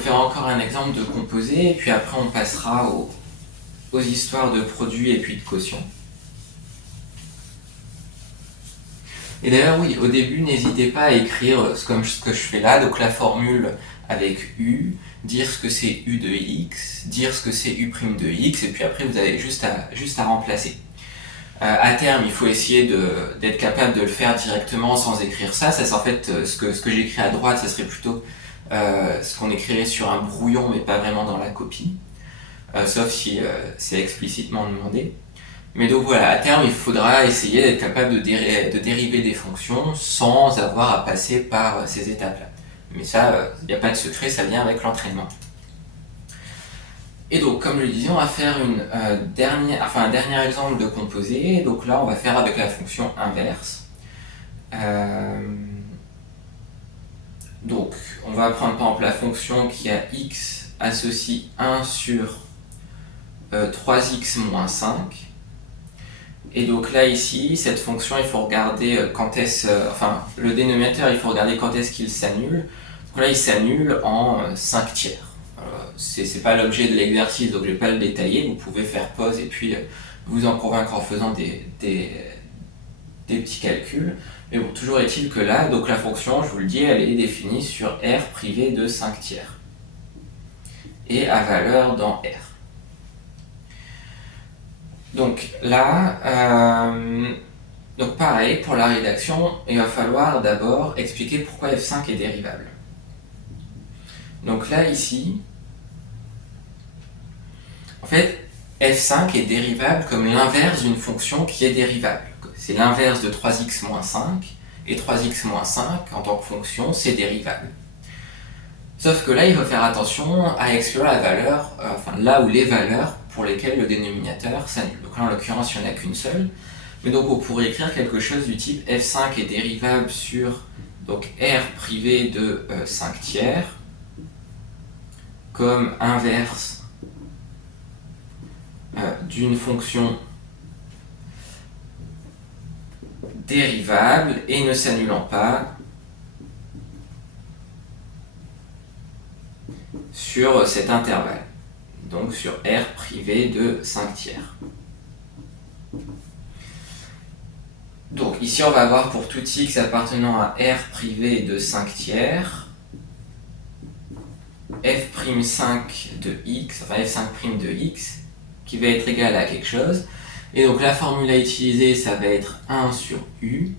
faire encore un exemple de composé, et puis après on passera aux histoires de produits et puis de quotient. Et d'ailleurs, oui, au début, n'hésitez pas à écrire comme ce que je fais là, donc la formule avec U, dire ce que c'est U de X, dire ce que c'est U' de X, et puis après vous avez juste à remplacer. À terme, il faut essayer d'être capable de le faire directement sans écrire ça. Ça, c'est en fait ce que j'écris à droite, ça serait plutôt ce qu'on écrirait sur un brouillon, mais pas vraiment dans la copie, sauf si c'est explicitement demandé. Mais donc voilà, à terme, il faudra essayer d'être capable de dériver des fonctions sans avoir à passer par ces étapes-là. Mais ça, il n'y a pas de secret, ça vient avec l'entraînement. Et donc, comme je le disais, on va faire un dernier exemple de composé. Donc là, on va faire avec la fonction inverse. Donc, on va prendre par exemple la fonction qui a x associe 1 sur 3x moins 5. Et donc là, ici, cette fonction, il faut regarder quand est-ce... le dénominateur, il faut regarder quand est-ce qu'il s'annule. Donc là, il s'annule en 5 tiers. C'est pas l'objet de l'exercice, donc je vais pas le détailler. Vous pouvez faire pause et puis vous en convaincre en faisant des petits calculs. Mais bon, toujours est-il que là, donc la fonction, je vous le dis, elle est définie sur R privé de 5 tiers. Et à valeur dans R. Donc là, donc pareil, pour la rédaction, il va falloir d'abord expliquer pourquoi f5 est dérivable. Donc là, ici, en fait, f5 est dérivable comme l'inverse d'une fonction qui est dérivable. C'est l'inverse de 3x moins 5, et 3x moins 5, en tant que fonction, c'est dérivable. Sauf que là, il faut faire attention à exclure la valeur, là où les valeurs pour lesquelles le dénominateur s'annule. Donc là, en l'occurrence, il n'y en a qu'une seule. Mais donc, on pourrait écrire quelque chose du type f5 est dérivable sur donc, R privé de 5 tiers comme inverse d'une fonction dérivable et ne s'annulant pas sur cet intervalle, donc sur R privé de 5 tiers. Donc ici on va avoir pour tout x appartenant à R privé de 5 tiers, f'5 de x, enfin f5' de x, qui va être égal à quelque chose. Et donc la formule à utiliser, ça va être 1 sur u,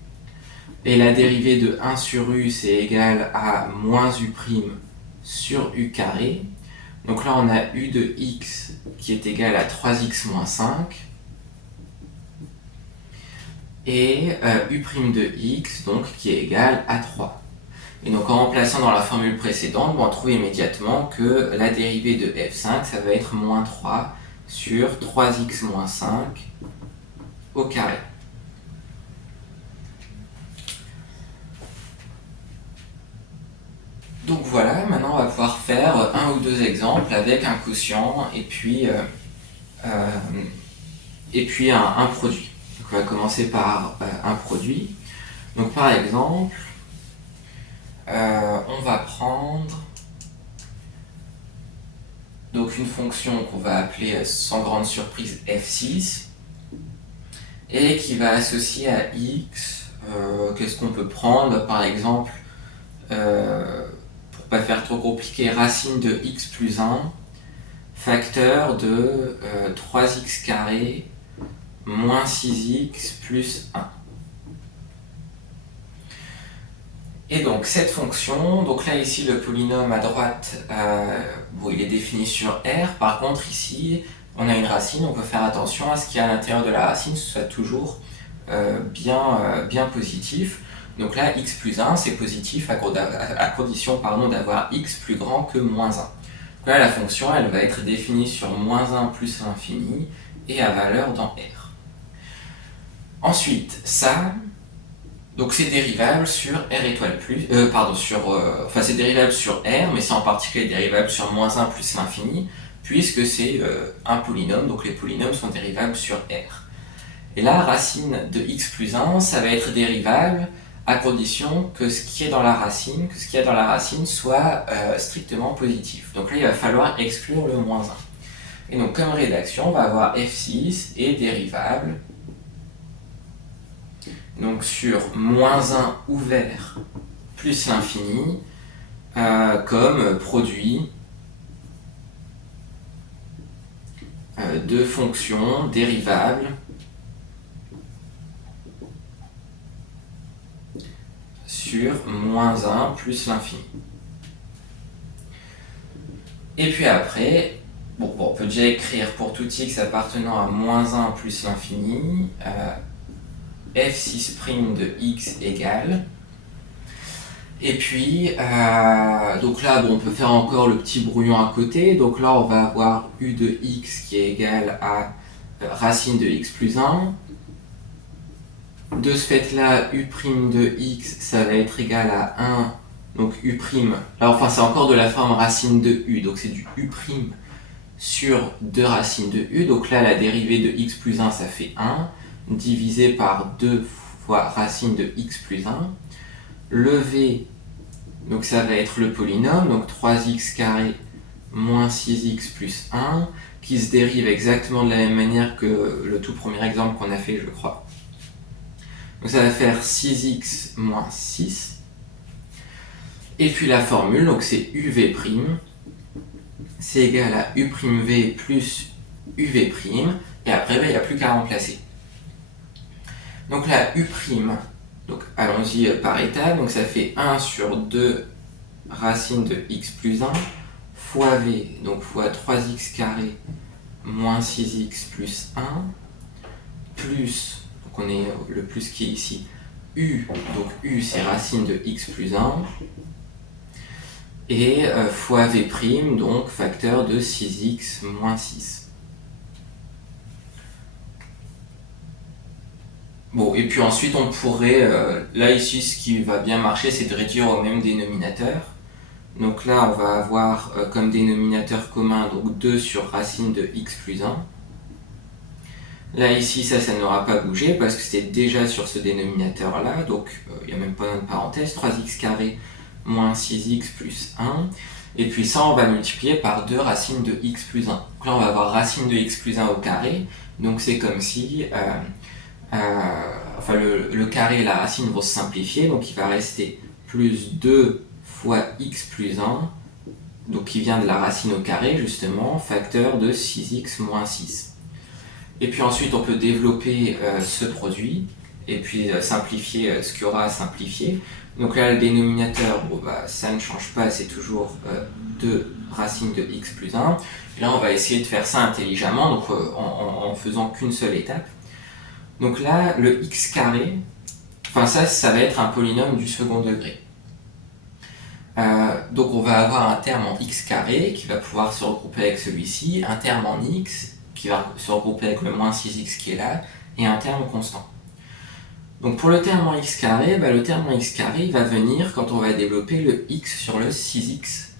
et la dérivée de 1 sur u, c'est égal à moins u' sur u carré. Donc là, on a u de x qui est égal à 3x moins 5, et u' de x, donc, qui est égal à 3. Et donc en remplaçant dans la formule précédente, on trouve immédiatement que la dérivée de f5, ça va être moins 3 sur 3x moins 5 au carré. Donc voilà, maintenant on va pouvoir faire un ou deux exemples avec un quotient et puis un produit. Donc on va commencer par un produit. Donc par exemple, on va prendre donc une fonction qu'on va appeler sans grande surprise f6 et qui va associer à x, qu'est-ce qu'on peut prendre par exemple, pour pas faire trop compliqué, racine de x plus 1 facteur de 3x carré moins 6x plus 1. Et donc cette fonction, donc là ici le polynôme à droite, il est défini sur R, par contre ici on a une racine, on peut faire attention à ce qu'il y a à l'intérieur de la racine, ce soit toujours bien positif. Donc là x plus 1 c'est positif à condition d'avoir x plus grand que moins 1. Donc là la fonction elle va être définie sur moins 1 plus l'infini et à valeur dans R. Ensuite ça, donc c'est dérivable sur R étoile plus, c'est dérivable sur R, mais c'est en particulier dérivable sur moins 1 plus l'infini, puisque c'est un polynôme, donc les polynômes sont dérivables sur R. Et là, racine de x plus 1, ça va être dérivable à condition que ce qui est dans la racine, soit strictement positif. Donc là, il va falloir exclure le -1. Et donc comme rédaction, on va avoir f6 et dérivable. Donc sur -1 ouvert plus l'infini, comme produit de fonctions dérivables sur -1 plus l'infini. Et puis après, on peut déjà écrire pour tout x appartenant à -1 plus l'infini, f6' de x égale. Et puis, donc là, on peut faire encore le petit brouillon à côté. Donc là, on va avoir u de x qui est égal à racine de x plus 1. De ce fait-là, u' de x, ça va être égal à 1. Donc u', là, enfin, c'est encore de la forme racine de u. Donc c'est du u' sur 2 racines de u. Donc là, la dérivée de x plus 1, ça fait 1, divisé par 2 fois racine de x plus 1. Le v, donc ça va être le polynôme, donc 3x carré moins 6x plus 1, qui se dérive exactement de la même manière que le tout premier exemple qu'on a fait, je crois. Donc ça va faire 6x moins 6. Et puis la formule, donc c'est uv', c'est égal à u'v plus uv', et après, il n'y a plus qu'à remplacer. Donc là, u', donc allons-y par étapes, donc ça fait 1 sur 2 racine de x plus 1 fois v, donc fois 3x carré moins 6x plus 1, plus, donc on est le plus qui est ici, u, donc u c'est racine de x plus 1, et fois v', donc facteur de 6x moins 6. Bon, et puis ensuite on pourrait, là ici ce qui va bien marcher c'est de réduire au même dénominateur. Donc là on va avoir comme dénominateur commun donc 2 sur racine de x plus 1. Là ici ça n'aura pas bougé parce que c'était déjà sur ce dénominateur là, donc il n'y a même pas de parenthèse, 3x carré moins 6x plus 1. Et puis ça on va multiplier par 2 racines de x plus 1. Donc là on va avoir racine de x plus 1 au carré, donc c'est comme si le carré et la racine vont se simplifier, donc il va rester plus 2 fois x plus 1, donc qui vient de la racine au carré justement, facteur de 6x moins 6. Et puis ensuite on peut développer ce produit, et puis simplifier ce qu'il y aura à simplifier. Donc là le dénominateur, ça ne change pas, c'est toujours 2 racines de x plus 1. Et là on va essayer de faire ça intelligemment, donc en faisant qu'une seule étape. Donc là, le x carré, ça va être un polynôme du second degré. Donc on va avoir un terme en x carré qui va pouvoir se regrouper avec celui-ci, un terme en x qui va se regrouper avec le moins 6x qui est là, et un terme constant. Donc pour le terme en x carré, le terme en x carré il va venir quand on va développer le x sur le 6x,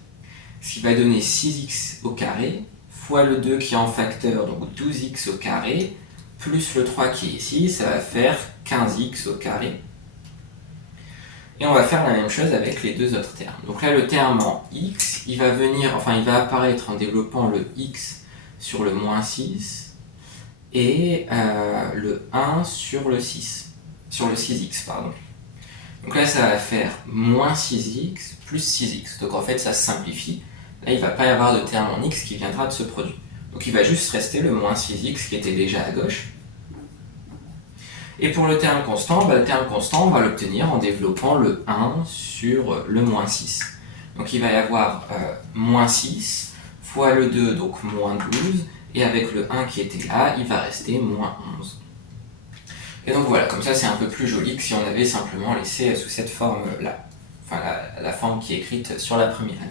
ce qui va donner 6x au carré, fois le 2 qui est en facteur, donc 12x au carré, plus le 3 qui est ici, ça va faire 15x au carré. Et on va faire la même chose avec les deux autres termes. Donc là, le terme en x, il va apparaître en développant le x sur le moins 6 et le 1 sur le 6, sur le 6x, pardon. Donc là, ça va faire moins 6x plus 6x. Donc en fait, ça se simplifie. Là, il ne va pas y avoir de terme en x qui viendra de ce produit. Donc il va juste rester le moins 6x qui était déjà à gauche. Et pour le terme constant, on va l'obtenir en développant le 1 sur le moins 6. Donc il va y avoir moins 6 fois le 2, donc moins 12, et avec le 1 qui était là, il va rester moins 11. Et donc voilà, comme ça c'est un peu plus joli que si on avait simplement laissé sous cette forme-là, la forme qui est écrite sur la première ligne.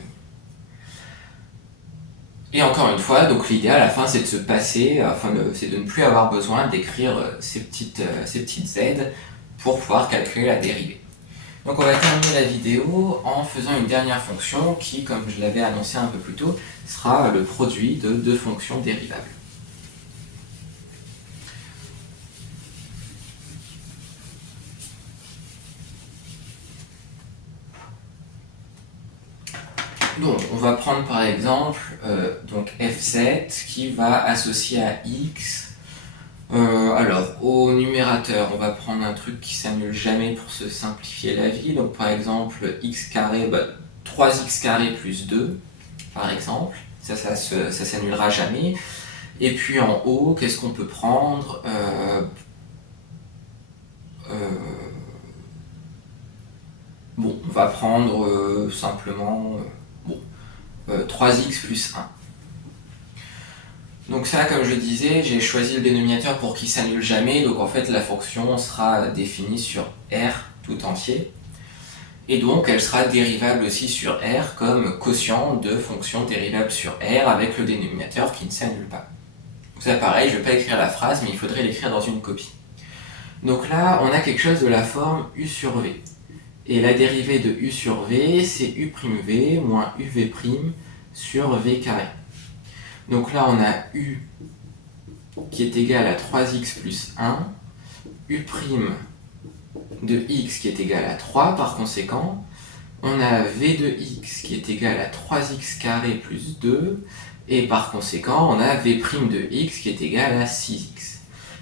Et encore une fois, donc l'idée à la fin c'est de se passer, c'est de ne plus avoir besoin d'écrire ces petites aides pour pouvoir calculer la dérivée. Donc on va terminer la vidéo en faisant une dernière fonction qui, comme je l'avais annoncé un peu plus tôt, sera le produit de deux fonctions dérivables. va prendre par exemple donc f7 qui va associer à x. Alors, au numérateur, on va prendre un truc qui s'annule jamais pour se simplifier la vie. Donc, par exemple, x carré, 3x carré plus 2, par exemple. Ça s'annulera jamais. Et puis en haut, qu'est-ce qu'on peut prendre Bon, on va prendre simplement 3x plus 1. Donc ça, comme je disais, j'ai choisi le dénominateur pour qu'il s'annule jamais. Donc en fait, la fonction sera définie sur R tout entier. Et donc, elle sera dérivable aussi sur R comme quotient de fonction dérivable sur R avec le dénominateur qui ne s'annule pas. Donc ça, pareil, je ne vais pas écrire la phrase, mais il faudrait l'écrire dans une copie. Donc là, on a quelque chose de la forme U sur V. Et la dérivée de U sur V, c'est U'V moins UV' sur V carré. Donc là, on a U qui est égal à 3x plus 1, U' de x qui est égal à 3 par conséquent. On a V de x qui est égal à 3x carré plus 2, et par conséquent, on a V' de x qui est égal à 6x.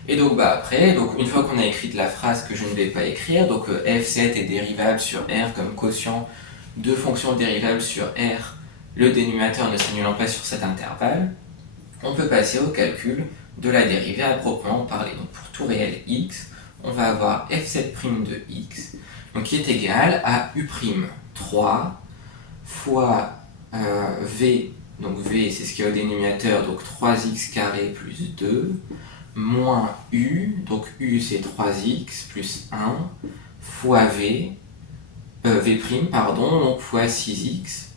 Et donc après, une fois qu'on a écrit la phrase que je ne vais pas écrire, donc f7 est dérivable sur R comme quotient de fonction dérivable sur R, le dénominateur ne s'annulant pas sur cet intervalle, on peut passer au calcul de la dérivée à proprement parler. Donc pour tout réel x, on va avoir f7' de x, donc qui est égal à U'3 fois v, donc v c'est ce qu'il y a au dénominateur, donc 3x carré plus 2, moins u, donc u c'est 3x plus 1, fois v, pardon, donc fois 6x,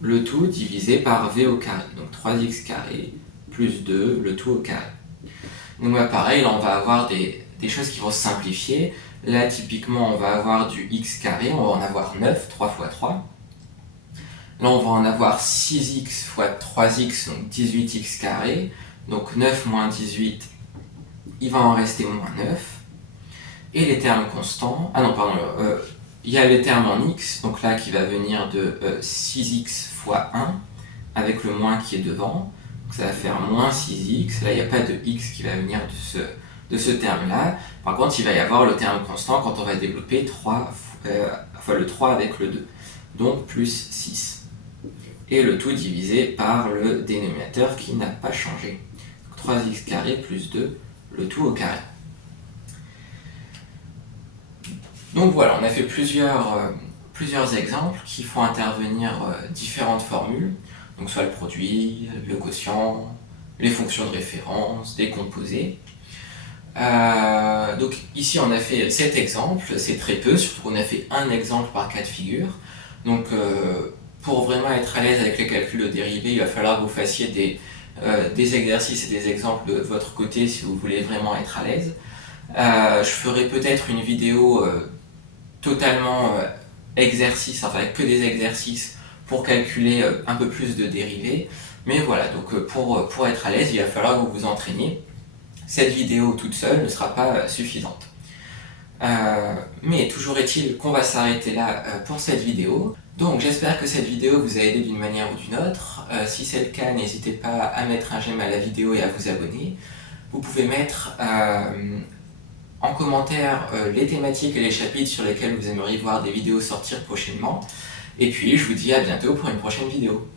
le tout divisé par v au carré, donc 3x carré plus 2, le tout au carré. Donc pareil, là on va avoir des choses qui vont se simplifier. Là typiquement on va avoir du x carré, on va en avoir 9, 3 fois 3. Là on va en avoir 6x fois 3x, donc 18x carré. Donc 9 moins 18, il va en rester moins 9. Et les termes constants, il y a les termes en x, donc là qui va venir de 6x fois 1, avec le moins qui est devant. Donc ça va faire moins 6x, là il n'y a pas de x qui va venir de ce terme-là. Par contre, il va y avoir le terme constant quand on va développer le 3 avec le 2. Donc plus 6. Et le tout divisé par le dénominateur qui n'a pas changé. 3x carré plus 2, le tout au carré. Donc voilà, on a fait plusieurs exemples qui font intervenir différentes formules. Donc soit le produit, le quotient, les fonctions de référence, des composés. Donc ici on a fait 7 exemples, c'est très peu, surtout qu'on a fait un exemple par cas de figure. Donc pour vraiment être à l'aise avec les calculs de dérivés, il va falloir que vous fassiez des exercices et des exemples de votre côté si vous voulez vraiment être à l'aise. Je ferai peut-être une vidéo totalement exercice, enfin avec que des exercices pour calculer un peu plus de dérivés. Mais voilà, donc pour être à l'aise, il va falloir que vous vous entraîniez. Cette vidéo toute seule ne sera pas suffisante. Mais toujours est-il qu'on va s'arrêter là pour cette vidéo. Donc j'espère que cette vidéo vous a aidé d'une manière ou d'une autre. Si c'est le cas, n'hésitez pas à mettre un j'aime à la vidéo et à vous abonner. Vous pouvez mettre en commentaire les thématiques et les chapitres sur lesquels vous aimeriez voir des vidéos sortir prochainement. Et puis je vous dis à bientôt pour une prochaine vidéo.